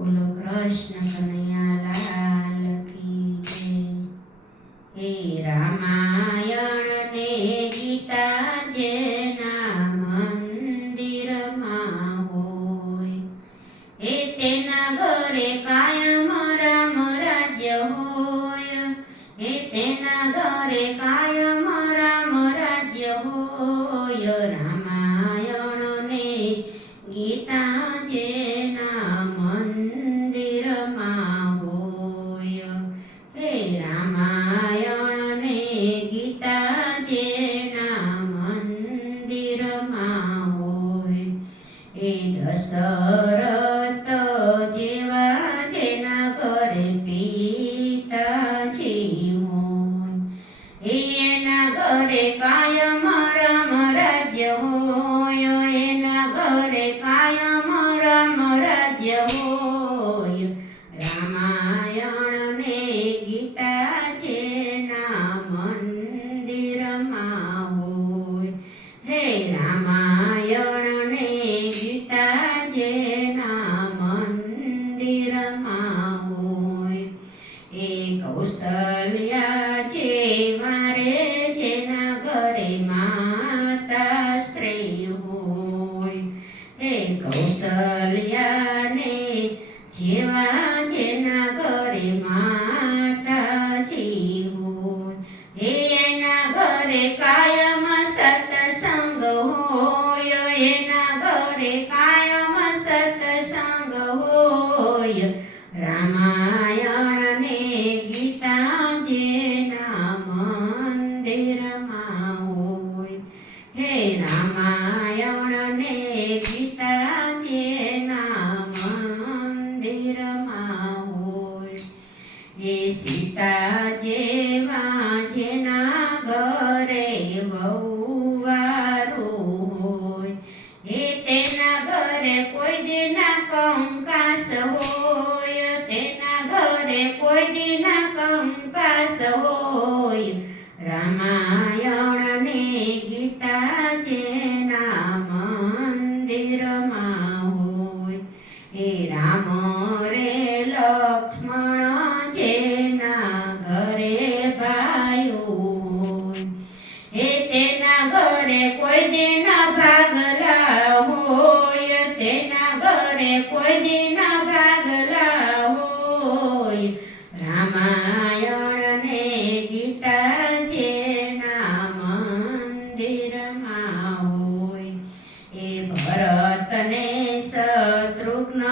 બોલો કૃષ્ણ કનૈયા લાલ કી જય। હે રામાયણ ને ગીતા જેના મંદિરમાં હોય, હે તેના ઘરે કાયમ રામ રાજ્ય હોય, હે તેના ઘરે કાયમ રામ રાજ્ય હોય। રામાયણ ને ગીતા જેના મંદિરમાં હોય, હે રામાયણ ને ગીતા જેના મંદિરમાં હોય, એ દશરથ જેવા જેના ઘરે પિતાજી હોય, એના ઘરે કાયમ રામ રાજ્ય હોય, એના ઘરે કાયમ રામ રાજ્ય હોય। રામાયણ ને ગીતા જેના મંદિરમાં હોય, હે રામાયણ ને ગીતા જેના મંદિરમાં હોય, એ કૌશલ્યા જેવા રે જેના ઘરે માતા સ્ત્રી હોય, હે કૌશલ્યાને જેવા જેના ઘરે માતાજી હોય, હે એના ઘરે કાયમ સત્સંગ હોય, એના ઘરે કાયમ સત્સંગ હોય। રામાયણ ને ગીતા જેના મંદિરમાં હોય, હે રામાયણ ને ગીતા જેના મંદિરમાં હોય, હે સીતા જેવા જેના ઘરે વહુવારું હોય, હે તેના ઘરે કોઈ દિના કંકાસ હોય, તેના ઘરે કોઈ દિના કંકાસ હોય। રામાયણ ને ગીતા જેના મંદિરમાં હોય, હે રામ રે લક્ષ્મણ જેના ઘરે ભાઈઓ હોય, હે તેના ઘરે કોઈ દિના ભાગલા હોય, તેના ઘરે કોઈ દિના ભાગલા હોય। રામાયણ ને ગીતા જેના મંદિરમાં હોય, એ ભરત ને શત્રુઘ્ન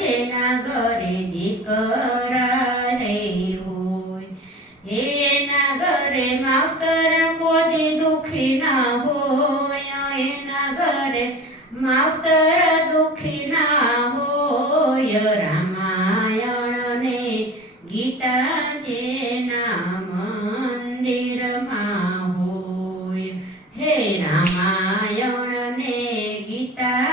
જેના ઘરે દીકરા રે હોય, હે એના ઘરે માવતર કોઈ દુખી ના હોય, એના ઘરે માવતર દુખી ના હોય। રામાયણ ને ગીતા જેના મંદિરમાં હોય, હે રામાયણ ને ગીતા